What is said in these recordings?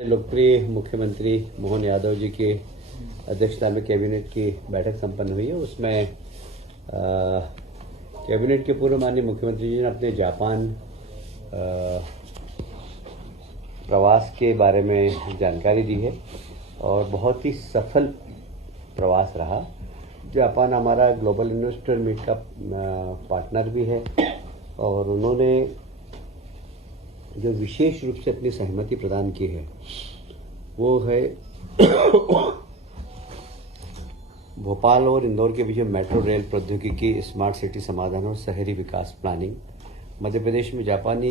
लोकप्रिय मुख्यमंत्री मोहन यादव जी की अध्यक्षता में कैबिनेट की बैठक संपन्न हुई है। उसमें कैबिनेट के पूर्व माननीय मुख्यमंत्री जी ने अपने जापान प्रवास के बारे में जानकारी दी है और बहुत ही सफल प्रवास रहा। जापान हमारा ग्लोबल इन्वेस्टर मीट का पार्टनर भी है और उन्होंने जो विशेष रूप से अपनी सहमति प्रदान की है वो है भोपाल और इंदौर के बीच मेट्रो रेल प्रौद्योगिकी, स्मार्ट सिटी समाधान और शहरी विकास प्लानिंग। मध्य प्रदेश में जापानी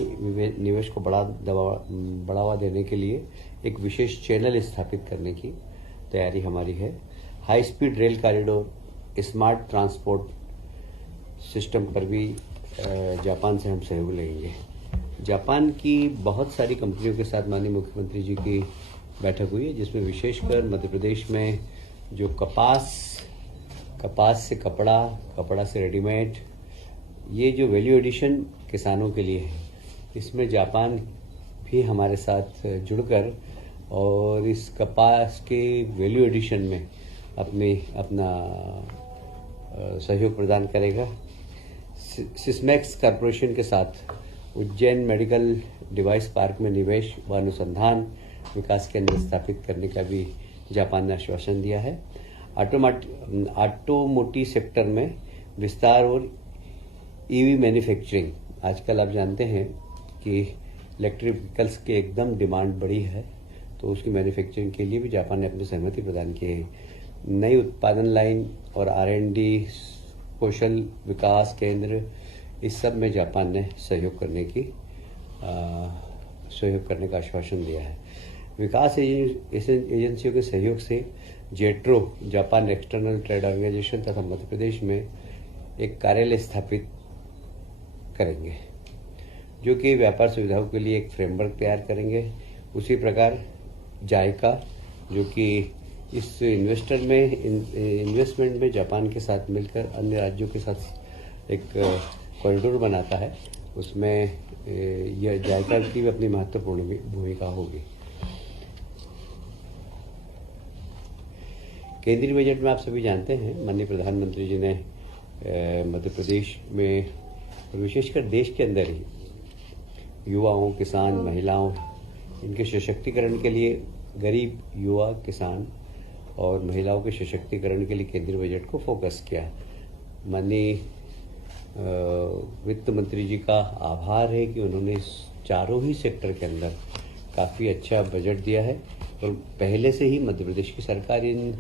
निवेश को बढ़ावा देने के लिए एक विशेष चैनल स्थापित करने की तैयारी हमारी है। High speed rail corridor, smart transport system पर भी जापान से हम सहयोग लेंगे। जापान की बहुत सारी कंपनियों के साथ माननीय मुख्यमंत्री जी की बैठक हुई है, जिसमें विशेषकर मध्य प्रदेश में जो कपास से कपड़ा से रेडीमेड, ये जो वैल्यू एडिशन किसानों के लिए है, इसमें जापान भी हमारे साथ जुड़कर और इस कपास के वैल्यू एडिशन में अपना सहयोग प्रदान करेगा। सिस्मैक्स कॉरपोरेशन के साथ उज्जैन मेडिकल डिवाइस पार्क में निवेश व अनुसंधान विकास केंद्र स्थापित करने का भी जापान ने आश्वासन दिया है। ऑटोमोटिव सेक्टर में विस्तार और ईवी मैन्युफैक्चरिंग, आजकल आप जानते हैं कि इलेक्ट्रिक व्हीकल्स की एकदम डिमांड बढ़ी है, तो उसकी मैन्युफैक्चरिंग के लिए भी जापान ने अपनी सहमति प्रदान की है। नई उत्पादन लाइन और R&D कौशल विकास केंद्र, इस सब में जापान ने सहयोग करने का आश्वासन दिया है। विकास एजेंसियों के सहयोग से JETRO, Japan external trade organization तथा मध्य प्रदेश में एक कार्यालय स्थापित करेंगे, जो कि व्यापार सुविधाओं के लिए एक फ्रेमवर्क तैयार करेंगे। उसी प्रकार जायका, जो कि इस इन्वेस्टमेंट में जापान के साथ मिलकर अन्य राज्यों के साथ एक कॉरिडोर बनाता है, उसमें यह जायका की भी अपनी महत्वपूर्ण भूमिका होगी। केंद्रीय बजट में आप सभी जानते हैं माननीय प्रधानमंत्री जी ने मध्य प्रदेश में और विशेषकर देश के अंदर ही युवाओं, किसान, महिलाओं, इनके सशक्तिकरण के लिए, गरीब युवा, किसान और महिलाओं के सशक्तिकरण के लिए केंद्रीय बजट को फोकस किया। माननीय वित्त मंत्री जी का आभार है कि उन्होंने चारों ही सेक्टर के अंदर काफ़ी अच्छा बजट दिया है और पहले से ही मध्य प्रदेश की सरकार इन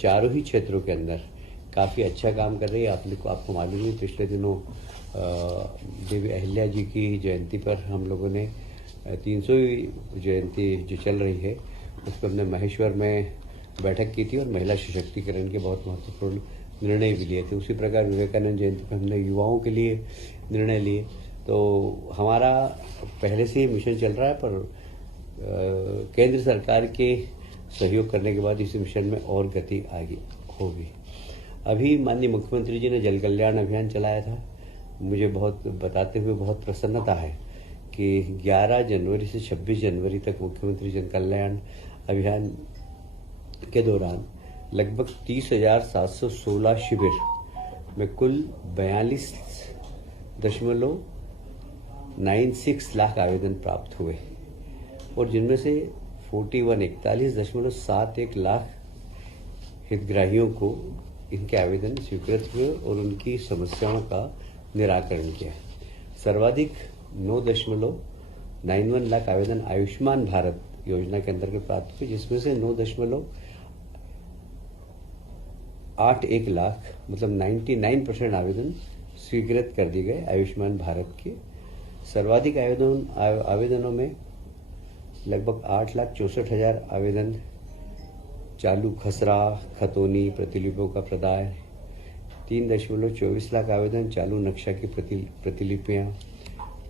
चारों ही क्षेत्रों के अंदर काफ़ी अच्छा काम कर रही है। आपको मालूम है, पिछले दिनों देवी अहिल्या जी की जयंती पर हम लोगों ने 300वीं जयंती जो चल रही है उस पर हमने महेश्वर में बैठक की थी और महिला सशक्तिकरण के बहुत महत्वपूर्ण निर्णय भी लिए थे। उसी प्रकार विवेकानंद जयंती पर हमने युवाओं के लिए निर्णय लिए। तो हमारा पहले से ही मिशन चल रहा है, पर केंद्र सरकार के सहयोग करने के बाद इस मिशन में और गति आगे होगी। अभी माननीय मुख्यमंत्री जी ने जल कल्याण अभियान चलाया था। मुझे बताते हुए बहुत प्रसन्नता है कि 11 जनवरी से 26 जनवरी तक मुख्यमंत्री जन कल्याण अभियान के दौरान लगभग 30,716 शिविर में कुल 42.96 लाख आवेदन प्राप्त हुए और जिनमें से 41.71 लाख हितग्राहियों को इनके आवेदन स्वीकृत हुए और उनकी समस्याओं का निराकरण किया। सर्वाधिक 9.91 लाख आवेदन आयुष्मान भारत योजना के अंतर्गत प्राप्त हुए, जिसमें से 9.81 लाख मतलब 99% आवेदन स्वीकृत कर दिए गए आयुष्मान भारत के। सर्वाधिक आवेदनों में लगभग 8,64,000 आवेदन चालू खसरा खतौनी प्रतिलिपियों का प्रदाय, 3.24 लाख आवेदन चालू नक्शा की प्रतिलिपियां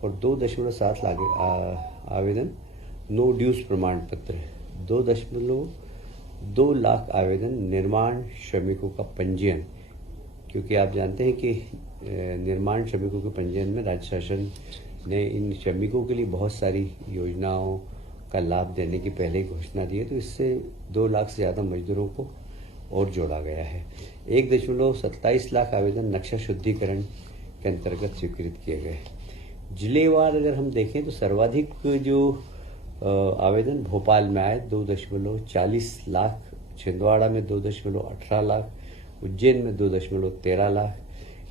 और 2.7 लाख आवेदन नो ड्यूज प्रमाण पत्र, 2.2 लाख आवेदन निर्माण श्रमिकों का पंजीयन, क्योंकि आप जानते हैं कि निर्माण श्रमिकों के पंजीयन में राज्य शासन ने इन श्रमिकों के लिए बहुत सारी योजनाओं का लाभ देने की पहले ही घोषणा दी है, तो इससे 2 लाख से ज़्यादा मजदूरों को और जोड़ा गया है। 1.27 लाख आवेदन नक्शा शुद्धिकरण के अंतर्गत स्वीकृत किए गए। जिलेवार अगर हम देखें तो सर्वाधिक जो आवेदन भोपाल में आए 2.40 लाख, छिंदवाड़ा में 2.18 लाख, उज्जैन में 2.13 लाख,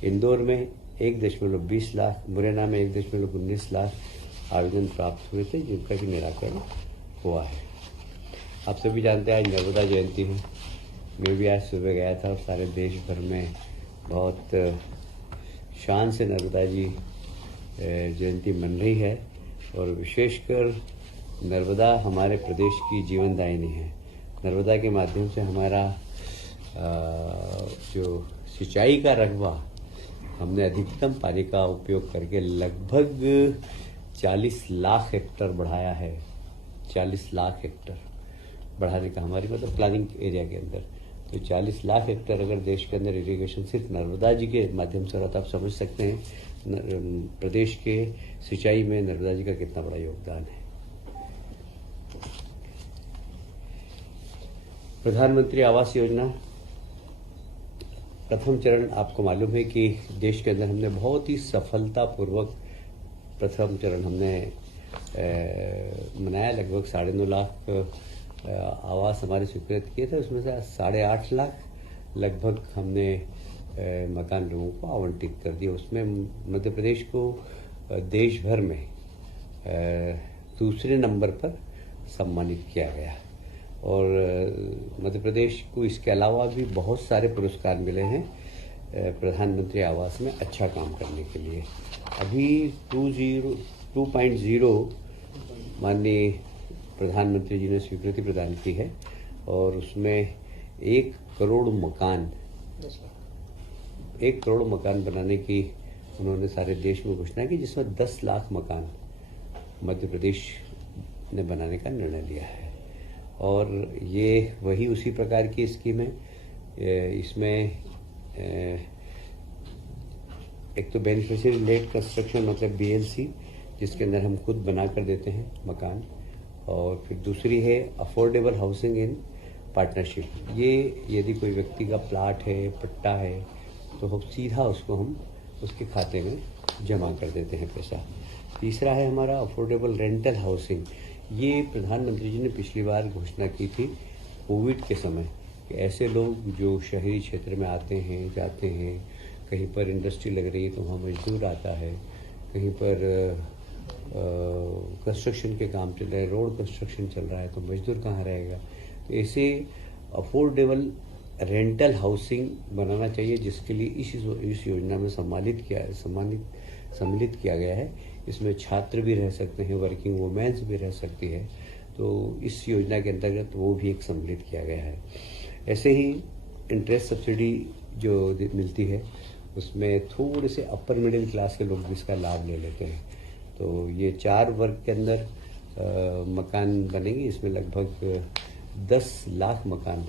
इंदौर में 1.20 लाख, मुरैना में 1.19 लाख आवेदन प्राप्त हुए थे, जिनका भी निराकरण हुआ है। आप सभी जानते हैं आज नर्मदा जयंती है। मैं भी आज सुबह गया था और सारे देश भर में बहुत शान से नर्मदा जी जयंती मन रही है, और विशेषकर नर्मदा हमारे प्रदेश की जीवनदायिनी है। नर्मदा के माध्यम से हमारा जो सिंचाई का रकबा हमने अधिकतम पानी का उपयोग करके लगभग 40 लाख हेक्टर बढ़ाया है। 40 लाख हेक्टर बढ़ाने का हमारी मतलब प्लानिंग एरिया के अंदर, तो 40 लाख हेक्टर अगर देश के अंदर इरिगेशन सिर्फ नर्मदा जी के माध्यम से होता, आप समझ सकते हैं प्रदेश के सिंचाई में नर्मदा जी का कितना बड़ा योगदान है। प्रधानमंत्री आवास योजना प्रथम चरण, आपको मालूम है कि देश के अंदर हमने बहुत ही सफलतापूर्वक प्रथम चरण हमने मनाया। लगभग 9.5 लाख आवास हमारे स्वीकृत किए थे, उसमें से 8.5 लाख लगभग हमने मकान लोगों को आवंटित कर दिया। उसमें मध्य प्रदेश को देश भर में दूसरे नंबर पर सम्मानित किया गया, और मध्य प्रदेश को इसके अलावा भी बहुत सारे पुरस्कार मिले हैं प्रधानमंत्री आवास में अच्छा काम करने के लिए। अभी 2.0 माननीय प्रधानमंत्री जी ने स्वीकृति प्रदान की है, और उसमें 1 करोड़ मकान बनाने की उन्होंने सारे देश में घोषणा की, जिसमें 10 लाख मकान मध्य प्रदेश ने बनाने का निर्णय लिया है। और ये वही उसी प्रकार की स्कीम है। इसमें एक तो बेनिफिशियरी लेड कंस्ट्रक्शन मतलब BLC, जिसके अंदर हम खुद बना कर देते हैं मकान, और फिर दूसरी है अफोर्डेबल हाउसिंग इन पार्टनरशिप। ये यदि कोई व्यक्ति का प्लाट है, पट्टा है, तो हम सीधा हम उसके खाते में जमा कर देते हैं पैसा। तीसरा है हमारा अफोर्डेबल रेंटल हाउसिंग। ये प्रधानमंत्री जी ने पिछली बार घोषणा की थी कोविड के समय कि ऐसे लोग जो शहरी क्षेत्र में आते हैं, जाते हैं, कहीं पर इंडस्ट्री लग रही है तो वहाँ मजदूर आता है, कहीं पर कंस्ट्रक्शन के काम चल रहे हैं, रोड कंस्ट्रक्शन चल रहा है, तो मजदूर कहाँ रहेगा। तो ऐसे अफोर्डेबल रेंटल हाउसिंग बनाना चाहिए, जिसके लिए इस योजना में सम्मिलित किया गया है। इसमें छात्र भी रह सकते हैं, वर्किंग वुमेन्स भी रह सकती है, तो इस योजना के अंतर्गत वो भी एक सम्मिलित किया गया है। ऐसे ही इंटरेस्ट सब्सिडी जो मिलती है, उसमें थोड़े से अपर मिडिल क्लास के लोग भी इसका लाभ ले लेते हैं। तो ये 4 वर्ग के अंदर मकान बनेंगे। इसमें लगभग 10 लाख मकान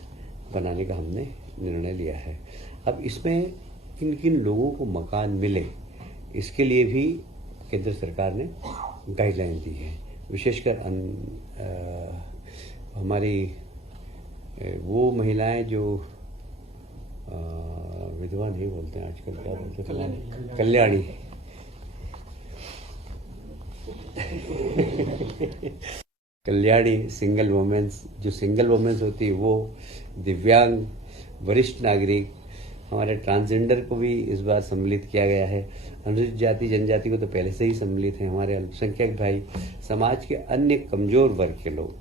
बनाने का हमने निर्णय लिया है। अब इसमें किन किन लोगों को मकान मिले, इसके लिए भी केंद्र सरकार ने गाइडलाइन दी है। विशेषकर हमारी वो महिलाएं जो विधवा नहीं बोलते हैं आजकल, क्या बोलते हैं, कल्याणी कल्याणी सिंगल वुमेन्स, जो सिंगल वुमेन्स होती है वो, दिव्यांग, वरिष्ठ नागरिक, हमारे ट्रांसजेंडर को भी इस बार सम्मिलित किया गया है। अनुसूचित जाति जनजाति को तो पहले से ही सम्मिलित है। हमारे अल्पसंख्यक भाई, समाज के अन्य कमजोर वर्ग के लोग,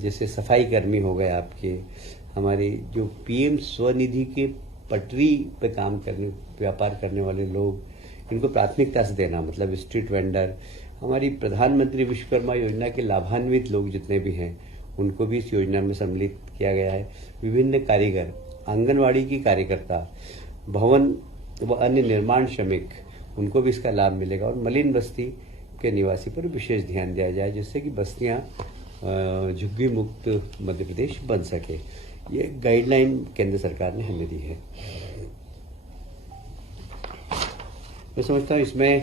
जैसे सफाई कर्मी हो गए आपके, हमारे जो PM स्वनिधि के पटरी पे काम करने, व्यापार करने वाले लोग, इनको प्राथमिकता से देना, मतलब स्ट्रीट वेंडर, हमारी प्रधानमंत्री विश्वकर्मा योजना के लाभान्वित लोग जितने भी हैं, उनको भी इस योजना में सम्मिलित किया गया है। विभिन्न कारीगर, आंगनवाड़ी की कार्यकर्ता, भवन व अन्य निर्माण श्रमिक, उनको भी इसका लाभ मिलेगा। और मलिन बस्ती के निवासी पर विशेष ध्यान दिया जाए, जिससे कि बस्तियां झुग्गी मुक्त मध्य प्रदेश बन सके। ये गाइडलाइन केंद्र सरकार ने हमें दी है। मैं समझता हूँ इसमें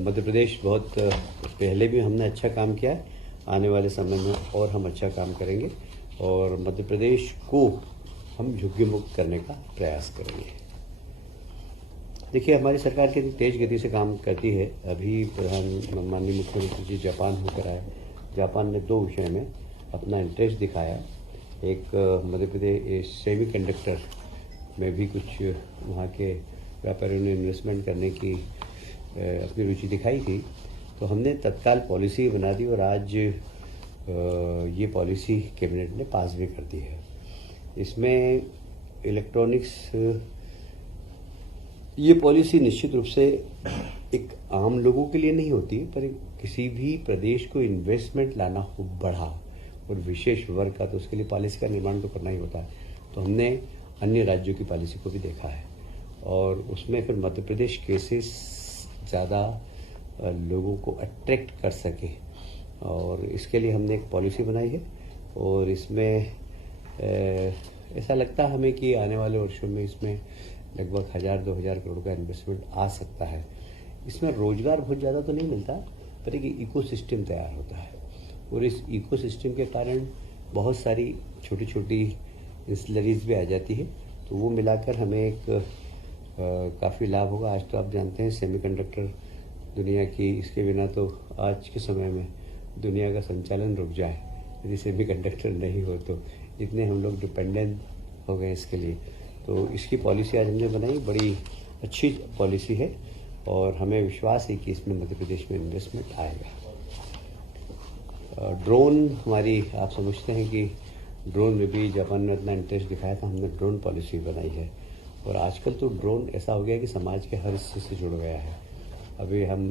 मध्य प्रदेश बहुत पहले भी हमने अच्छा काम किया है, आने वाले समय में और हम अच्छा काम करेंगे और मध्य प्रदेश को हम झुग्गी मुक्त करने का प्रयास करेंगे। देखिए, हमारी सरकार कितनी तेज गति से काम करती है। अभी माननीय मुख्यमंत्री जी जापान होकर आए। जापान ने 2 विषय में अपना इंटरेस्ट दिखाया। एक मध्य प्रदेश सेमी कंडक्टर में भी कुछ वहाँ के व्यापारियों ने इन्वेस्टमेंट करने की अपनी रुचि दिखाई थी, तो हमने तत्काल पॉलिसी बना दी और आज ये पॉलिसी कैबिनेट ने पास भी कर दी है। इसमें इलेक्ट्रॉनिक्स, ये पॉलिसी निश्चित रूप से एक आम लोगों के लिए नहीं होती, पर किसी भी प्रदेश को इन्वेस्टमेंट लाना हो बड़ा और विशेष वर्ग का, तो उसके लिए पॉलिसी का निर्माण तो करना ही होता है। तो हमने अन्य राज्यों की पॉलिसी को भी देखा है और उसमें फिर मध्य प्रदेश कैसे ज़्यादा लोगों को अट्रैक्ट कर सके, और इसके लिए हमने एक पॉलिसी बनाई है। और इसमें ऐसा लगता है हमें कि आने वाले वर्षों में इसमें लगभग 1000-2000 करोड़ का इन्वेस्टमेंट आ सकता है। इसमें रोजगार बहुत ज़्यादा तो नहीं मिलता, पर एक इकोसिस्टम तैयार होता है और इस इकोसिस्टम के कारण बहुत सारी छोटी छोटी इंस्लरीज भी आ जाती है, तो वो मिलाकर हमें एक काफ़ी लाभ होगा। आज तो आप जानते हैं सेमीकंडक्टर दुनिया की, इसके बिना तो आज के समय में दुनिया का संचालन रुक जाए यदि सेमीकंडक्टर नहीं हो, तो इतने हम लोग डिपेंडेंट हो गए इसके लिए। तो इसकी पॉलिसी आज हमने बनाई, बड़ी अच्छी पॉलिसी है और हमें विश्वास है कि इसमें मध्य प्रदेश में इन्वेस्टमेंट आएगा। ड्रोन हमारी, आप समझते हैं कि ड्रोन में भी जापान ने इतना इंटरेस्ट दिखाया था, हमने ड्रोन पॉलिसी बनाई है। और आजकल तो ड्रोन ऐसा हो गया कि समाज के हर हिस्से से जुड़ गया है। अभी हम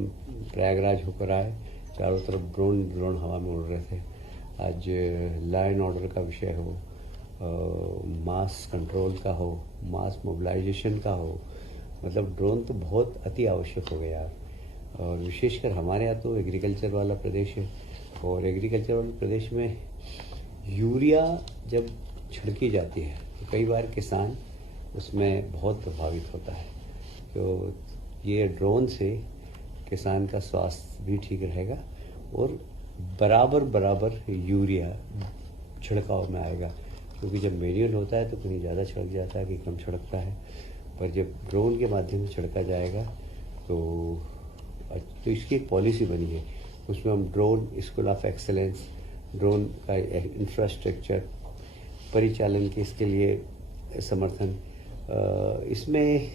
प्रयागराज होकर आए, चारों तरफ ड्रोन हवा में उड़ रहे थे। आज लॉ एंड ऑर्डर का विषय हो, मास कंट्रोल का हो, मास मोबिलाइजेशन का हो, मतलब ड्रोन तो बहुत अति आवश्यक हो गया। और विशेषकर हमारे यहाँ तो एग्रीकल्चर वाला प्रदेश है और एग्रीकल्चर वाले प्रदेश में यूरिया जब छिड़की जाती है तो कई बार किसान उसमें बहुत प्रभावित होता है। तो ये ड्रोन से किसान का स्वास्थ्य भी ठीक रहेगा और बराबर यूरिया छिड़काव में आएगा, क्योंकि जब मैन्युअल होता है तो कहीं ज़्यादा छिड़क जाता है, कहीं कम छिड़कता है, पर जब ड्रोन के माध्यम से छिड़का जाएगा तो इसकी एक पॉलिसी बनी है। उसमें हम drone school of excellence, drone का इंफ्रास्ट्रक्चर, परिचालन के इसके लिए समर्थन, इसमें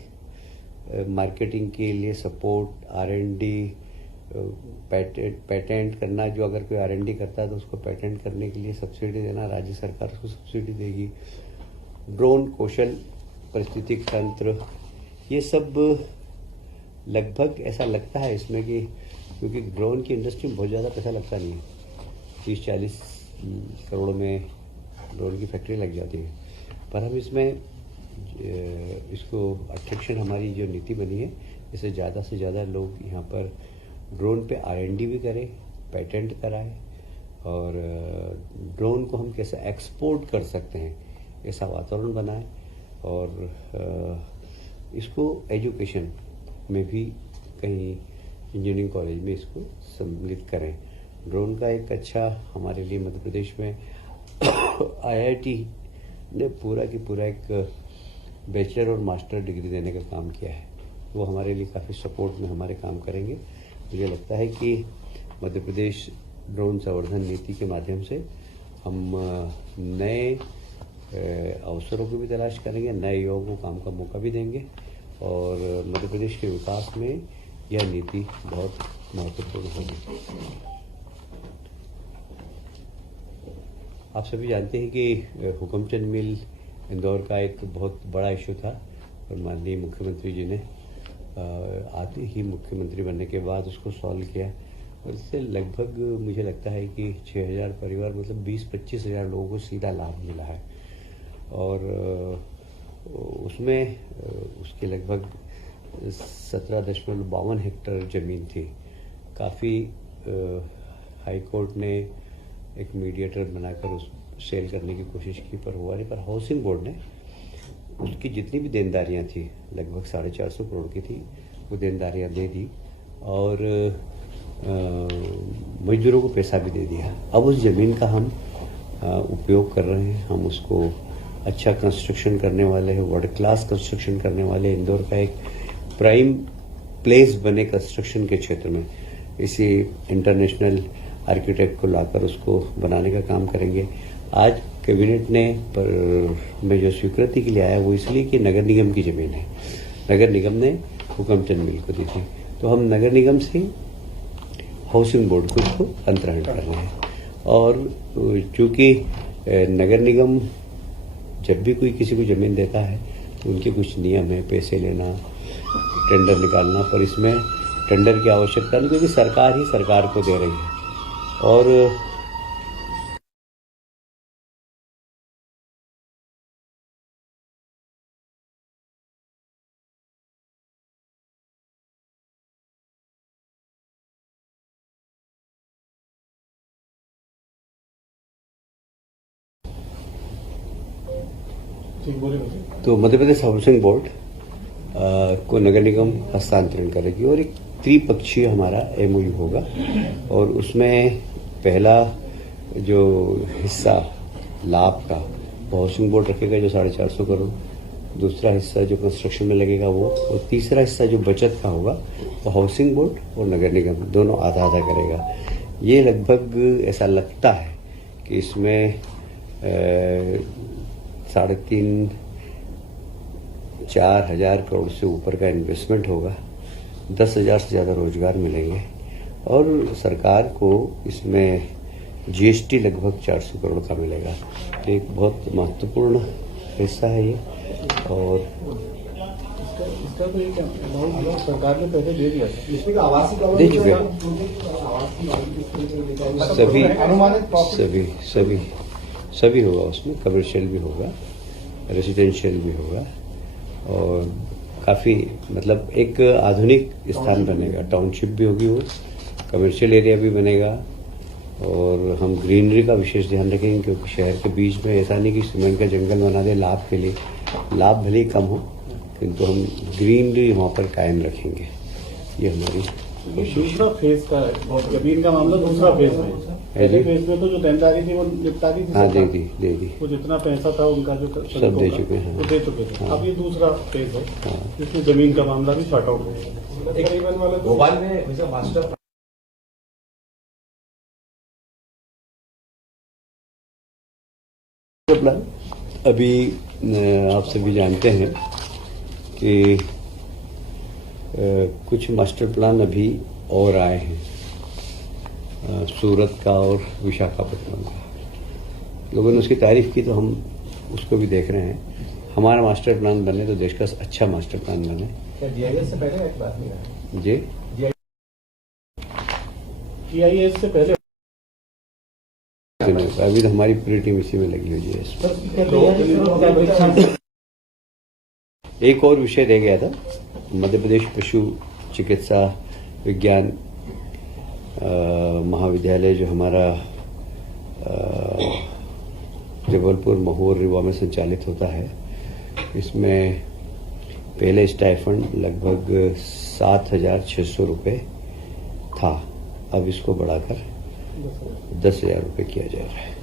मार्केटिंग के लिए सपोर्ट, R&D, पेटेंट करना, जो अगर कोई R&D करता है तो उसको पेटेंट करने के लिए सब्सिडी देना, राज्य सरकार उसको सब्सिडी देगी। ड्रोन कौशल पारिस्थितिक तंत्र, ये सब लगभग ऐसा लगता है इसमें कि, क्योंकि ड्रोन की इंडस्ट्री में बहुत ज़्यादा पैसा लगता नहीं है, 30-40 करोड़ में ड्रोन की फैक्ट्री लग जाती है, पर हम इसमें इसको अट्रैक्शन, हमारी जो नीति बनी है, इससे ज़्यादा से ज़्यादा लोग यहाँ पर ड्रोन पे R&D भी करें, पेटेंट कराएं और ड्रोन को हम कैसे एक्सपोर्ट कर सकते हैं ऐसा वातावरण बनाएं और इसको एजुकेशन में भी कहीं इंजीनियरिंग कॉलेज में इसको सम्मिलित करें। ड्रोन का एक अच्छा हमारे लिए मध्य प्रदेश में IIT ने पूरा की पूरा एक बैचलर और मास्टर डिग्री देने का काम किया है, वो हमारे लिए काफ़ी सपोर्ट में हमारे काम करेंगे। मुझे लगता है कि मध्य प्रदेश ड्रोन संवर्धन नीति के माध्यम से हम नए अवसरों की भी तलाश करेंगे, नए युवाओं को काम का मौका भी देंगे और मध्य प्रदेश के विकास में यह नीति बहुत महत्वपूर्ण होगी। आप सभी जानते हैं कि हुकमचंद मिल इंदौर का एक बहुत बड़ा इशू था और माननीय मुख्यमंत्री जी ने आते ही मुख्यमंत्री बनने के बाद उसको सॉल्व किया और इससे लगभग मुझे लगता है कि 6000 परिवार, मतलब 20-25 हज़ार लोगों को सीधा लाभ मिला है। और उसमें उसके लगभग 17.52 हेक्टेयर ज़मीन थी। काफ़ी हाई कोर्ट ने एक मीडिएटर बनाकर उस सेल करने की कोशिश की, पर हुआ नहीं। पर हाउसिंग बोर्ड ने उसकी जितनी भी देनदारियां थी, लगभग 450 करोड़ की थी, वो देनदारियां दे दी और मजदूरों को पैसा भी दे दिया। अब उस ज़मीन का हम उपयोग कर रहे हैं। हम उसको अच्छा कंस्ट्रक्शन करने वाले हैं, वर्ल्ड क्लास कंस्ट्रक्शन करने वाले। इंदौर का एक प्राइम प्लेस बने कंस्ट्रक्शन के क्षेत्र में इसी इंटरनेशनल आर्किटेक्ट को लाकर उसको बनाने का काम करेंगे। आज कैबिनेट ने में जो स्वीकृति के लिए आया वो इसलिए कि नगर निगम की ज़मीन है। नगर निगम ने हुकमचंद मिल को दी थी, तो हम नगर निगम से हाउसिंग बोर्ड को उसको अंतरण कर रहे हैं। और चूंकि नगर निगम जब भी कोई किसी को ज़मीन देता है तो उनके कुछ नियम है, पैसे लेना, टेंडर निकालना, पर इसमें टेंडर की आवश्यकता नहीं, क्योंकि सरकार ही सरकार को दे रही है। और तो मध्य प्रदेश हाउसिंग बोर्ड को नगर निगम हस्तांतरण करेगी और एक त्रिपक्षीय हमारा MOU होगा। और उसमें पहला जो हिस्सा लाभ का वो हाउसिंग बोर्ड रखेगा जो 450 करोड़, दूसरा हिस्सा जो कंस्ट्रक्शन में लगेगा वो, और तीसरा हिस्सा जो बचत का होगा वो हाउसिंग बोर्ड और नगर निगम दोनों आधा आधा करेगा। ये लगभग ऐसा लगता है कि इसमें 3,500-4 हज़ार करोड़ से ऊपर का इन्वेस्टमेंट होगा, 10,000 से ज़्यादा रोजगार मिलेंगे और सरकार को इसमें GST लगभग 400 करोड़ का मिलेगा। तो एक बहुत महत्वपूर्ण हिस्सा है ये। और इसका तो एक अमाउंट सरकार ने पहले दे दिया था, इसमें का आवासीय दे चुके हैं सभी होगा। उसमें कमर्शियल भी होगा, रेजिडेंशियल भी होगा और काफ़ी मतलब एक आधुनिक स्थान बनेगा। टाउनशिप भी होगी, वो कमर्शियल एरिया भी बनेगा। और हम ग्रीनरी का विशेष ध्यान रखेंगे, क्योंकि शहर के बीच में ऐसा नहीं कि सीमेंट का जंगल बना दे लाभ के लिए। लाभ भले ही कम हो, किंतु हम ग्रीनरी वहाँ पर कायम रखेंगे। ये हमारी दूसरा फेज का जमीन का मामला दूसरा फेज में। पहले फेज में तो जो देनदारी थी वो निपटा दी थी। हाँ, दे दी। वो जितना पैसा था उनका जो सब दे चुके हैं, वो दे चुके थे। हाँ। अब ये दूसरा फेज है जिसमें जमीन का मामला भी शॉर्ट आउट हो गया। भोपाल में मास्टर प्लान अभी आप सभी जानते हैं कि कुछ मास्टर प्लान अभी और आए हैं, सूरत का और विशाखापट्टनम का। लोगों ने उसकी तारीफ की तो हम उसको भी देख रहे हैं। हमारा मास्टर प्लान बने तो देश का अच्छा मास्टर प्लान बने। क्या GIS से पहले एक बात नहीं है जी, GIS से पहले अभी तो हमारी पूरी टीम इसी में लगी हुई है। एक और विषय रह गया था, मध्य प्रदेश पशु चिकित्सा विज्ञान महाविद्यालय जो हमारा जबलपुर, महुआ, रीवा में संचालित होता है। इसमें पहले स्टाइफंड लगभग 7,600 रुपये था, अब इसको बढ़ाकर 10,000 रुपये किया जा रहा है।